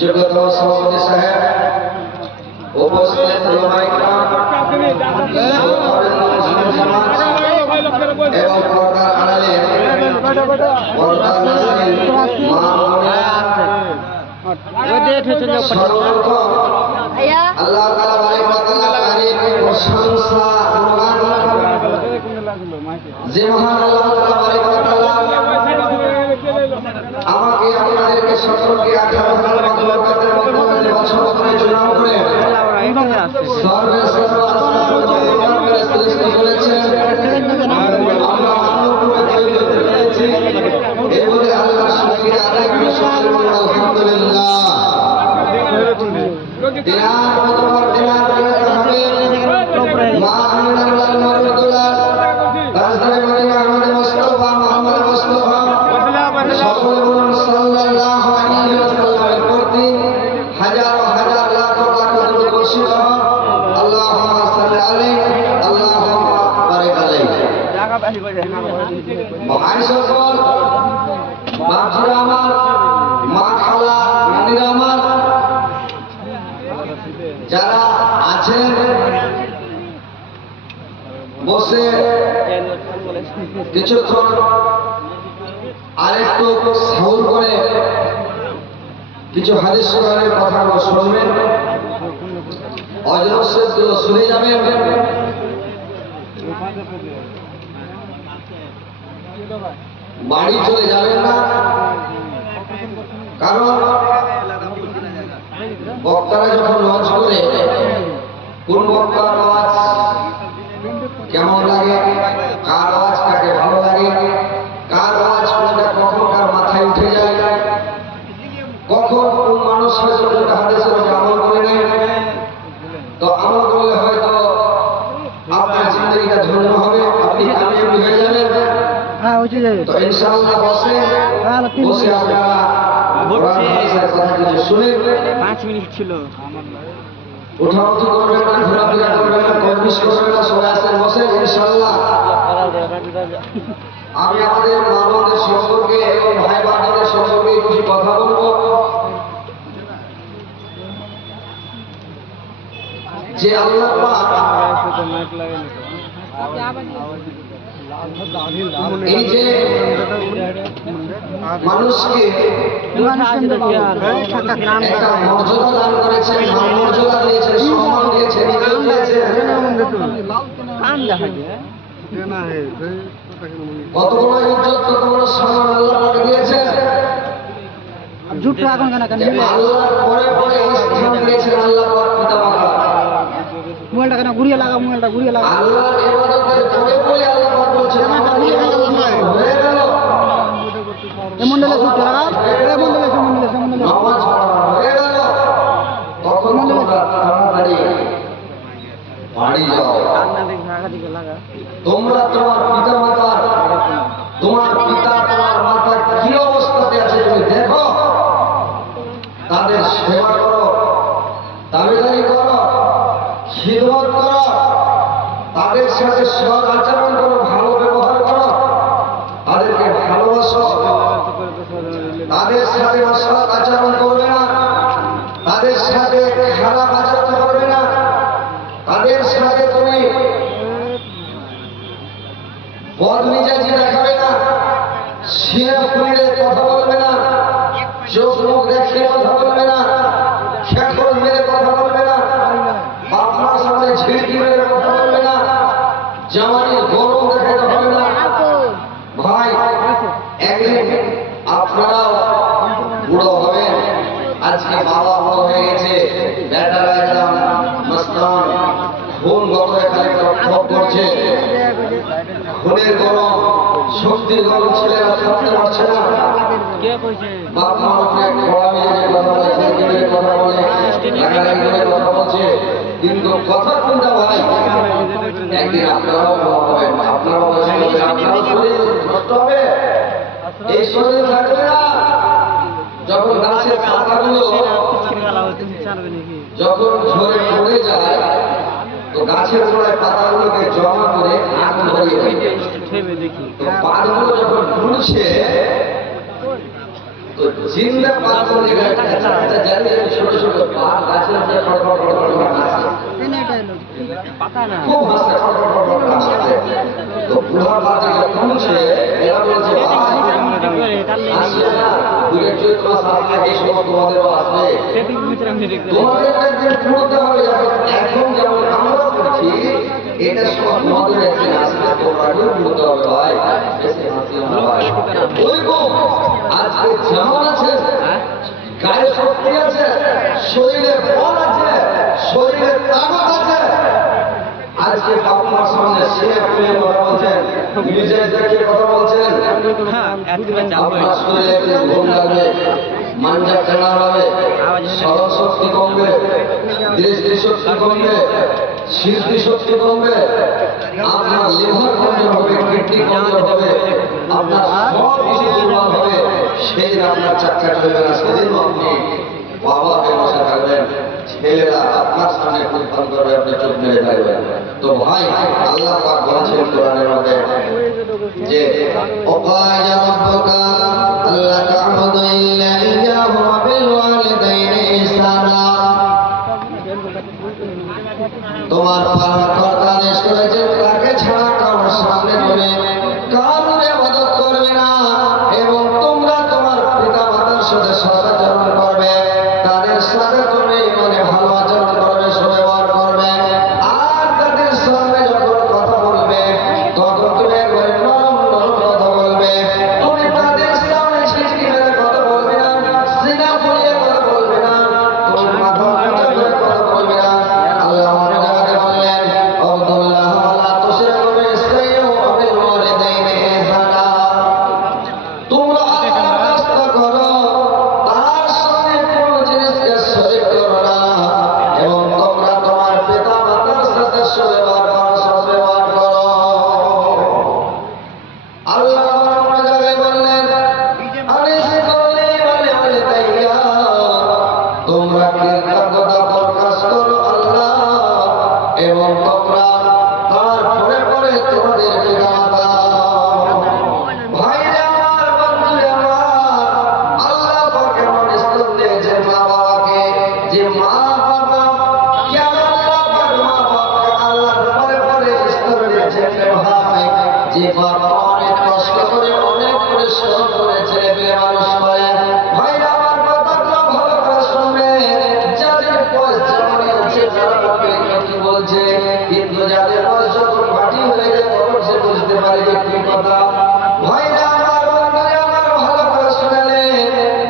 যোগ্যতম সভাপতি সাহেব, উপস্থিত ওলামায়ে কেরাম এবং পর্দার আড়ালে পর্দার নাজরীন মা আল্লাহ তাআলা বারিক ওয়া তাআলা তারিফ প্রশংসা গুণগান যে মহান আল্লাহ তাআলা বারিক ওয়া তাআলা আমাকে আপনাদেরকে সকলকে 18,000 বরকতের মধ্যে বছর করে চুনাও করে সর্বশ্রেষ্ঠ আসমান করে সৃষ্টি করেছেন। আমরা আলোকময় তৈরি করেছি এই বলে আল্লাহ শুকরিয়া আদায় করে সকলে বলি আলহামদুলিল্লাহ। দিনার মতবার দিনার হবে মা আমিনাতুল মারুদুল্লাহ রাজধানী মদিনা মুহাম্মদ মুস্তাফা সকলে বলুন সাল্লাল্লাহু আলাইহি ওয়াসাল্লামের প্রতি হাজার হাজার লাখ লাখ দরুদ বর্ষিত হোক। আল্লাহুম্মা সাল্লি আলাইহি আল্লাহুম্মা বারিক আলাইহি। ভাই সকল, বাপরা আমার, মা খালা, নানিরা আমার, যারা আছেন বসে কিছুক্ষণ আরেকটু সাউর করে কিছু হাদিস কোরআনের কথাগুলো শুনবেন, অজস্রগুলো শুনে যাবেন। বাড়ি চলে যাবেন না, কারণ বক্তারা যখন লঞ্চ করে কোন বক্তার আওয়াজ কেমন লাগে, কার আওয়াজ কাকে ভালো লাগে, কার আওয়াজ কোনটা কখন কার মাথায় উঠে যায়, কখন কোন মানুষ হয়তো কোনটা হাদিসের উপর আমল করে নেয়, তো আমল করলে হয়তো আপনার জিন্দগিটা ধন্য হবে, আপনি কামিয়াবি হয়ে যাবেন। তো ইনশাআল্লাহ বসে আপনারা শুনে 5 মিনিট ছিল, উঠাউঠি করবেন না, ঘোরাফেরা করবেন না, কর্মিশ করবেন না, সবাই আসেন বসেন ইনশাআল্লাহ। আমি আমাদের মা বোনদের সম্পর্কে এবং ভাই বান্ধবদের সম্পর্কে কিছু কথা বলবো। যে আল্লাহ পাক এই যে মানুষকে একটা মর্যাদা দান করেছেন, মর্যাদা দিয়েছেন, সম্মান দিয়েছেন, ইজ্জত দিয়েছেন, কত বড় ইজ্জত, কত বড় সম্মান আল্লাহ পাক দিয়েছেন। আল্লাহর পরে পরে স্থান দিয়েছেন আল্লাহ পাক পিতামাতা। মোবাইলটা কেন ঘুরিয়ে লাগা, মোবাইলটা ঘুরিয়ে লাগা। আল্লাহর ইবাদতের পরে পরে আল্লাহ পাক বলছেন আমার ইবাদত হয়ে গেল, এমন দিলে সুখ লাগা, এমন দিলে নামাজ পড়া হয়ে গেল, তখন তোমরা তাড়াতাড়ি বাড়ি যাও। তোমরা তোমার পিতা মাতার, তোমার পিতা তোমার মাতা কি অবস্থাতে আছে তুমি দেখো, তাদের সেবা করো, দাবিদারি করো, খিদমত করো, তাদের সাথে সৎ আচরণ করো, ভালো ব্যবহার করো, তাদেরকে ভালোবাসো, তাদের সাথে অসৎ আচরণ করবে না, তাদের সাথে খারাপ আচরণ করবে না, তাদের সাথে তুমি বদমেজাজি দেখাবে না, সিনা খুলে কথা বলবে না, চোখ মুখ দেখে কথা বলবে না, খেকল মেরে কথা বলবে না, আপনার সামনে ঝিড়কি মেরে কথা বলবে না, জামানির গরম দেখাতে হবে না। ভাই, একদিন আপনারাও বুড়ো হবেন। আজকে বাবা বড় হয়ে গেছে, বেটারা একদম মস্তান, খুন গত এখানে ক্ষোভ করছে, খুনের গরম, শক্তির গরম, ছেলেরা থাকতে পারছে না। বাপ মা অনেক বড় মেয়ে কথা বলে, ছেলে কথা বলে, কথা বলছে, কিন্তু কথা কোনটা ভাই? একদিন আপনারাও বড় হবেন, আপনারাও আপনারাও শরীর নষ্ট হবে, এই শরীর থাকবে না। যখন গাছের পাতাগুলো যখন ঝরে পড়ে যায়, তো গাছের গোড়ায় পাতাগুলোকে জমা করে আগুন ধরিয়ে দেয়। তো পাতগুলো যখন ফুলছে, তো জিন্দা পাথর নিয়ে একটা জানি ছোট ছোট পাত গাছের উপরে ফটফট ফটফট করে নাচে। খুব হাসতে ফটফট ফটফট করে নাচে। তো বুড়া পাতি যখন সে এরা বলছে আসলে না বুড়ের চৈত্র মাস আসলে এই সময় তোমাদেরও আসবে। তোমাদের একদিন পড়তে হবে এখন যেমন আমরা করছি এটা সব তোমাদের একদিন আসবে তোমাকেও পড়তে হবে ভাই। বেশি হাসিও না ভাই। ওইরকম আজকে যেমন আছে গায়ে শক্তি আছে, শরীরে বল আছে, শরীরে তাকত আছে। আজকে আপনার সামনে সে আপনি কথা বলছেন, নিজে দেখে কথা বলছেন, আপনার শরীরে একদিন ঘুম লাগবে, মাঞ্জা টানা হবে, স্মরণ শক্তি কমবে, দৃষ্টি শক্তি কমবে, স্মৃতি শক্তি কমবে, আপনার লিভার কমজোর হবে, কিডনি কমজোর হবে, আপনার সব কিছু দুর্বল হবে। সেই আপনার চাক্কা চলবে না, সেদিন আপনি বাবাকে বসে থাকবেন, ছেলেরা আপনার সামনে ফুলফান করবে, আপনি চোখ মেরে থাকবেন। তো ভাই আল্লাহ পাক বলেছেন কোরআনের মধ্যে যে ওয়াকাল রাব্বুকা আল্লা তা'বুদু ইল্লা ইয়্যাহু ওয়া বিল ওয়ালিদাইনি ইহসানা। তোমার পালনকর্তা আদেশ করেছেন তাকে ছাড়া কারোর সামনে তুমি কারোর ইবাদত করবে না, এবং তোমরা তোমার পিতা মাতার সাথে সদাচরণ করবে, তাদের সাথে তুমি মানে ভালো আচরণ করবে, সুব্যবহার করবে। আর তাদের সামনে যখন কথা বলবে তখন তুমি একবারে নরম নরম কথা বলবে। তুমি তাদের সামনে ছিটকি মেরে কথা বলবে না, সিনা ফুলিয়ে কথা বলবে না, তুমি মাথা উঁচু করে কথা বলবে না। আল্লাহ অন্য জায়গাতে বললেন আব্দুল্লাহ ওয়ালা তুশরিকু বিশাইইন ওয়া বিল ওয়ালিদাইনি ইহসানা। তোমরা আল্লাহর রাস্তা করো, তার সঙ্গে কোনো জিনিসকে শরীক করো না, এবং তোমরা তোমার পিতা মাতার সাথে সুব্যবহার করো, সদ্ব্যবহার করো। আল্লাহ অন্য জায়গায় বললেন আনিসকুরনি ওয়ালিদাইয়া, তোমরা কৃতজ্ঞতা প্রকাশ করো আল্লাহ, এবং তোমরা তারপরে পরে তোমাদের পিতা মাতা। ভাইরা আমার, বন্ধুরা আমার, আল্লাহ পাক এমন স্তর দিয়েছেন মা বাবাকে যে মা বাবা কেন আল্লাহ পাক মা বাবাকে আল্লাহর পরে পরে স্তর দিয়েছেন রে ভাই। যে বাবা অনেক কষ্ট করে অনেক পরিশ্রম করে ছেলে পেলে মানুষ করে। ভাইরা আমার, কথাগুলো ভালো করে শুনবে। যাদের বয়স যেমন আছে তারা বলবে কি বলছে, কিন্তু যাদের বয়স যখন মাটি হয়ে যায় তখন সে বুঝতে পারে যে কি কথা। ভাইরা আমার, বন্ধুরা আমার, ভালো করে শুনেলে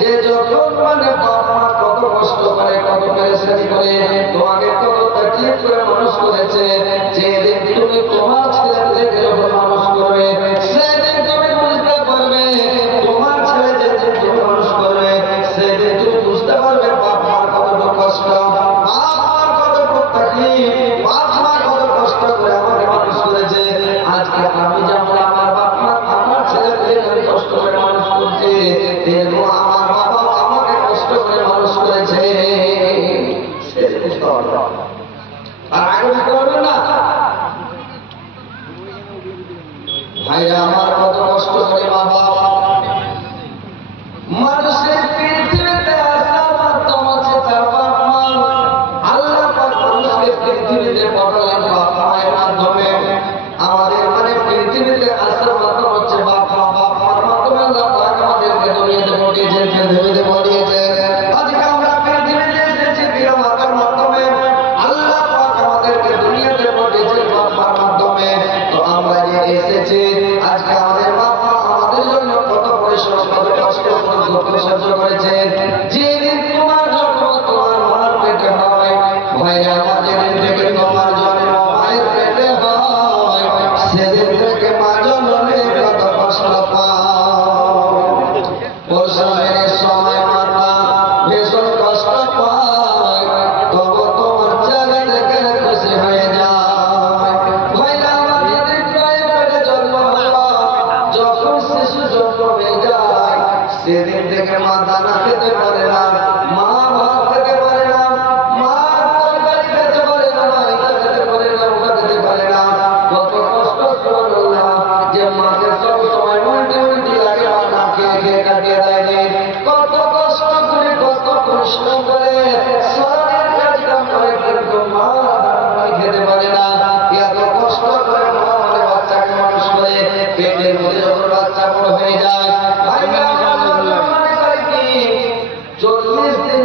যে যখন মানে বাপ মা কত কষ্ট করে, কত পেরেশানি করে, তোমাকে কত তাকলিফ করে মানুষ করেছে, যেদিন তুমি তোমার ছেলেদেরকে যখন মানুষ করবে সেদিন তুমি বুঝতে পারবে, তোমার ছেলে যেদিন তুমি মানুষ করবে সেদিন তুমি বুঝতে পারবে বাপ মার কত কষ্ট, বাপ মার কত তাকলিফ, বাপ মা কত কষ্ট করে আমাকে মানুষ করেছে। আজকে আমি যেমন আমার বাপ মা আমার ছেলেকে কষ্ট করে মানুষ করছে, তেমন আমার বাবা আমাকে কষ্ট করে মানুষ করেছে। সেদিন বুঝতে পারবে, আর আগে বুঝতে পারবে না। ভাইরা আমার, কত কষ্ট করে মা বাবা মানুষের পৃথিবীতে আসার মাধ্যম হচ্ছে তার বাপ মা। আল্লাহ পাক মানুষকে পৃথিবীতে পাঠালেন বাপ মায়ের মাধ্যমে। আমাদের মানে পৃথিবীতে আসার মাধ্যম হচ্ছে বাপ মা। বাপ মার মাধ্যমে আল্লাহ পাক আমাদেরকে দুনিয়াতে পাঠিয়েছেন, পৃথিবীতে পাঠিয়েছেন। আজকে আমরা পৃথিবীতে এসেছি পিতা মাতার মাধ্যমে। আল্লাহ পাক আমাদেরকে দুনিয়াতে পাঠিয়েছেন বাপ মার মাধ্যমে। তো আমরা যে এসেছি আজকে আমাদের বাপ মা আমাদের জন্য কত পরিশ্রম, কত কষ্ট, কত দুঃখ সহ্য করে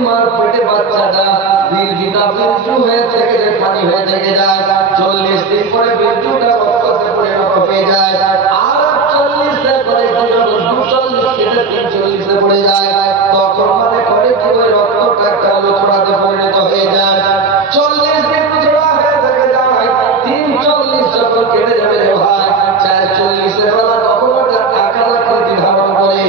মার পেটে বাচ্চাটা বীর্যটা বীর্যু হয়ে থেকে যে পানি হয়ে থেকে যায়, 40 দিন পরে বীর্যটা রক্তে পরিণত হয়ে যায়, আর 40 দিন পরে যখন 240 থেকে 340 পড়ে যায়, তখন মানে করে কি ওই রক্তটা একটা লোচড়াতে পরিণত হয়ে যায়। 40 দিন লোচড়া হয়ে থেকে যায়, 340 যখন কেটে যাবে রে ভাই, 440 এর বেলা তখন ওটা আকার আকৃতি ধারণ করে,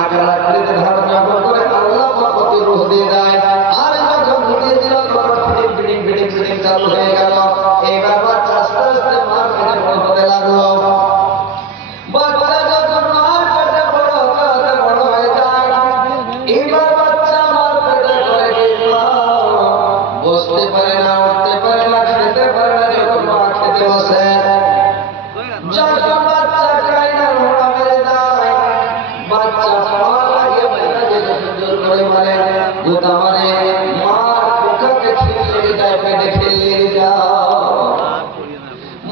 আকার আকৃতি ধারণ যখন করে আল্লাহ পাকের রূহ দিয়ে দেয়। আর যখন দিয়ে দিল তখন ফিটিং চালু হয়ে গেল। এবার বাচ্চা আস্তে আস্তে মার পেটে বড় হতে লাগলো। বাচ্চা যখন মার পেটে বড় হয়ে যায়, এবার বাচ্চা মার পেটে করে কি মা বসতে পারে না, উঠতে পারে না, খেতে পারে না। যখন মা খেতে বসে, যখন বাচ্চা কাইনা মোড়া মেরে দেয়, বাচ্চা পা লাগিয়ে মেরে জোর করে মারে, গোটা মারে, মা কোকাকে খিল লেগে যায়, পেটে খিল লেগে যায়।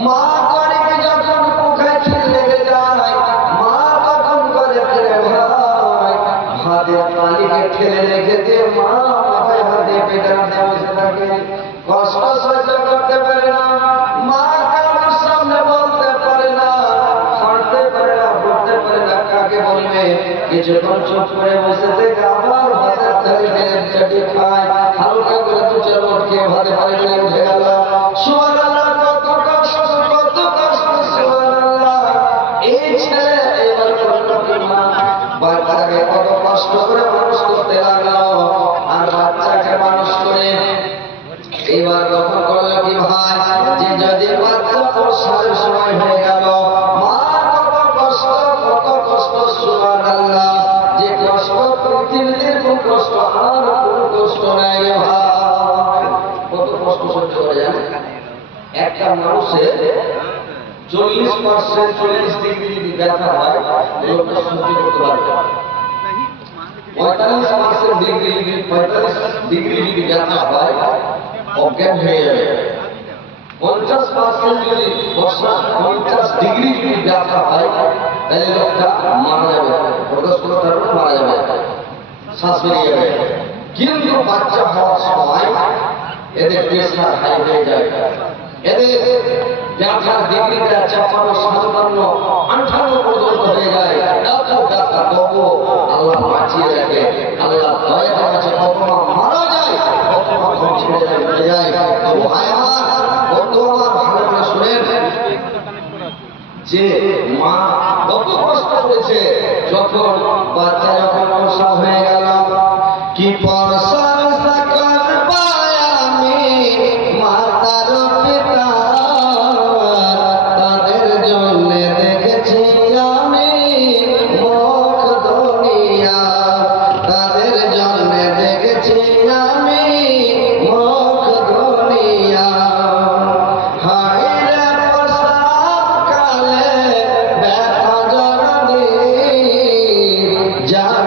মা করে কি যখন কোকায় খিল লেগে যায়, মা তখন করে ফিরে ভাই হাতের তালিকে ঠেলে রেখে দিয়ে মা মাথায় হাতে পেটে হাতে বসে থাকে। কষ্ট সহ্য করতে পারে না, মা কারোর সামনে বলতে পারে না, হাঁটতে পারে না, ঘুরতে পারে না, কাকে বলবে? কিছুক্ষণ চুপ করে বসে থেকে আবার ভাতের থালি টেনে চাটি খায়, হালকা করে 2-4 মুঠ খেয়ে ভাতে পানি টেনে উঠে গেল। সুবহানাল্লাহ, কত কষ্ট, সুবহানাল্লাহ। এই ছেলে এবার করলো কি মা, বাচ্চাকে কত কষ্ট করে মানুষ করতে লাগলো, আর বাচ্চাকে মানুষ করে এবার যখন করলো কি ভাই, যে যদি বাচ্চা প্রসবের সময় হয়ে গেল, মা কত কষ্ট, সুবহানাল্লাহ। যে কষ্ট পৃথিবীতে কোন কষ্ট আর কোন কষ্ট নাই রে ভাই। কত কষ্ট সহ্য করে জানেন? একটা মানুষের 40% 40 ডিগ্রি যদি ব্যথা হয়, লোকটা সহ্য করতে পারবে না। 45% ডিগ্রি যদি ব্যথা হয়, অজ্ঞান হয়ে যাবে। 50% যদি 50 ডিগ্রি যদি ব্যথা হয়, তাহলে লোকটা মারা যাবে, প্রকাশ করতে মারা যাবে, শ্বাস বেরিয়ে যাবে। কিন্তু বাচ্চা হওয়ার সময় এদের প্রেশার হাই হয়ে যায়, এদের ব্যথার ডিগ্রিটা 56, 57, 58 পর্যন্ত হয়ে যায়। এত ব্যথা, তবু আল্লাহ বাঁচিয়ে রাখে, আল্লাহ দয়াতে আছে। কত মা মারা যায়, কত মা ছেড়ে যায়, মরে যায়। তবু ভাই আমার, বন্ধু আমার, ভালো করে শুনেন যে মা কত কষ্ট করেছে। যখন বাচ্চা যখন প্রসব হয়ে গেল, কি প্রসব সাকার পায় আমি মাতার পিতা, তাদের জন্য দেখেছি আমি মুখ দুনিয়া, তাদের জন্য দেখেছি আমি মুখ দুনিয়া। হায় রে প্রসব কালে ব্যথা জননী, যার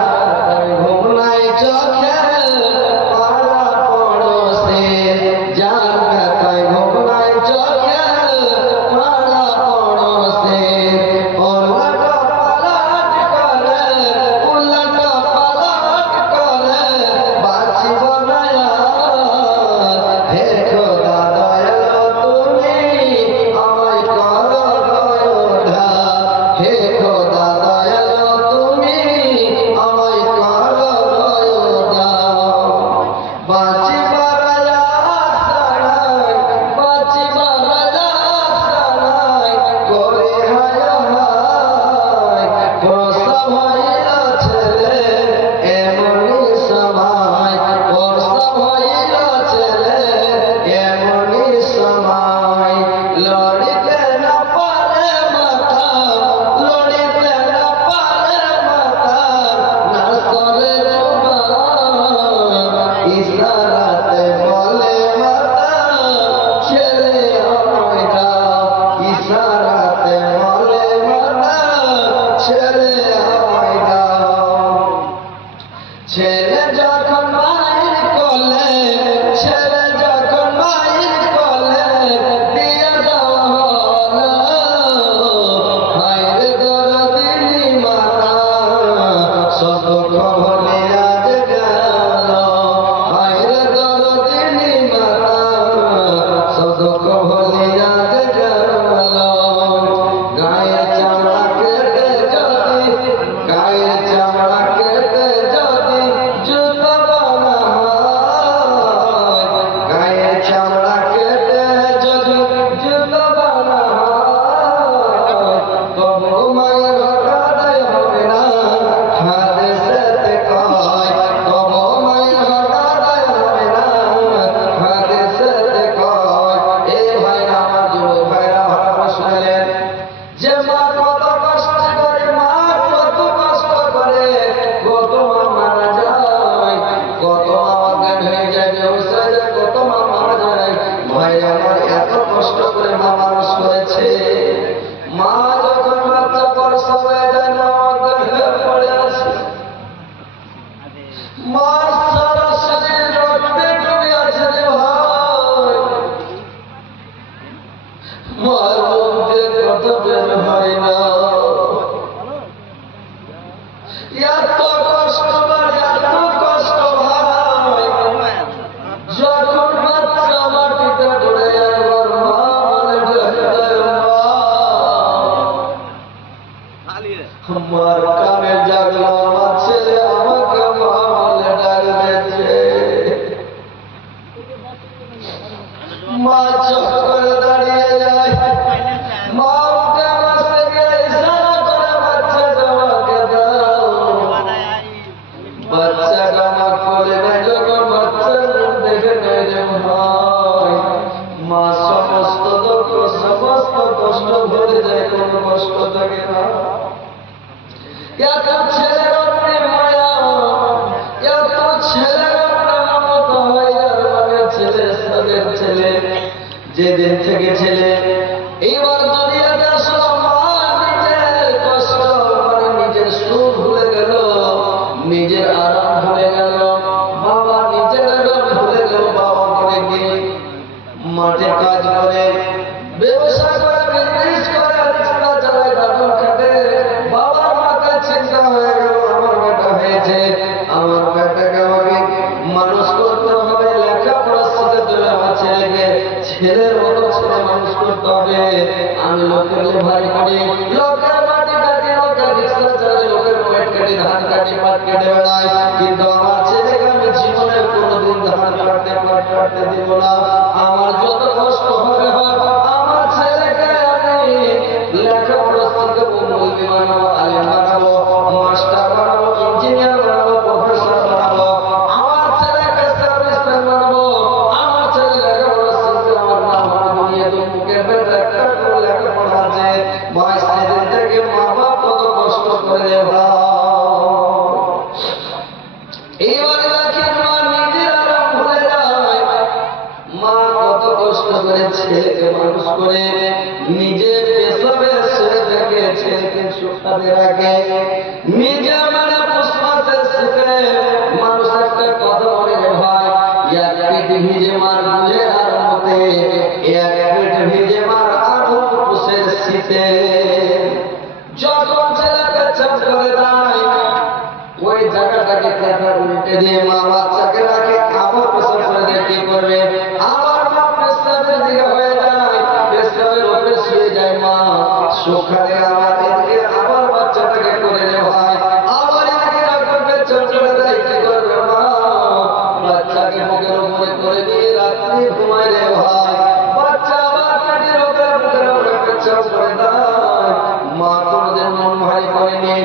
ঘুম নাই চোখে পাড়া পড়োশে, যার ব্যথায় ঘুম নাই চোখে পাড়া পড়োশে। উলট পালট করে, উলট পালট করে, বাঁচিব না হয়ে যায়, কোনো কষ্ট থাকে না। এত ছেলের আপনি মায়া, এত ছেলের আপনি মমতা হয়, আর মানে ছেলে সাদের ছেলে, যেদিন থেকে ছেলে এইবার দুনিয়াতে আসলো, মা নিজের কষ্ট মানে নিজের সুখ ভুলে গেল, নিজের আরাম ভুলে গেল, বাবা নিজের আরাম ভুলে গেল। বাবা করে গিয়ে মাঠে কাজ করে, ব্যবসা করে, বিজনেস করে, রিক্সা চালায়, দাদন খাটে। বাবার মাথায় চিন্তা হয়ে গেল, আমার বেটা হয়েছে, আমার বেটাকে আমাকে মানুষ করতে হবে, লেখাপড়া শিখাতে হবে, আমার ছেলেকে ছেলের মতো ছেলে মানুষ করতে হবে। আমি লোকের লেভারি করি, লোকের মাটি কাটি, লোকের রিক্সা চালাই, লোকের পেট কাটি, ধান কাটি, পাট কেটে বেড়াই, কিন্তু আমার ছেলেকে আমি জীবনে কোনোদিন ধান কাটতে পাট কাটতে দিব না। আমার যত কষ্ট হবে হোক, আমার ছেলেকে আমি লেখাপড়া শিখাবো, মৌলবি বানাবো, আলিম বানাবো, মাস্টার বানাবো, ইঞ্জিনিয়ার বানাবো, প্রফেসর বানাবো, আমার ছেলেকে সার্ভিসম্যান বানাবো। আমার ছেলে লেখাপড়া শিখবে, আমার নাম হবে দুনিয়া মুখের ভেতরে একটা করে লেখাপড়া আছে। ভাই সেদিন থেকে মা বাপ কত কষ্ট করে রে ভাই। এইবারে দেখেন মা নিজের আরাম ভুলে যায়, মা কত কষ্ট করে ছেলেকে মানুষ করে, নিজে পেশাবে ছেলে থেকে ছেলেকে সুখাতে রাখে, নিজে মানে পুষ্পাতে শিখে। মানুষ একটা কথা বলে রে ভাই, এক পিঠ ভিজে মার বুঝে আর মতে, এক পিঠ ভিজে মার আধো পুষের শীতে। যখন ছেলেকে চাপ করে দেয়, ওই জায়গাটাকে কথা উল্টে দিয়ে মা বাচ্চাকে রাখে, আবার পেশাব করে দিয়ে কি করবে, আবার মা পেশাবের দিকে হয়ে যায়, পেশাবের উপরে শুয়ে যায় মা, সুখারে আবার এদিকে আবার বাচ্চাটাকে করে নেওয়া হয়, আবার এদিকে রাখবে পেছন করে দেয়, কি করবে মা, বাচ্চাকে বুকের উপরে করে নিয়ে রাত্রি ঘুমায় রে ভাই, বাচ্চা আবার পেটের উপরে বুকের উপরে পেছন করে দেয়। মা কোনোদিন মন ভারী করেনি,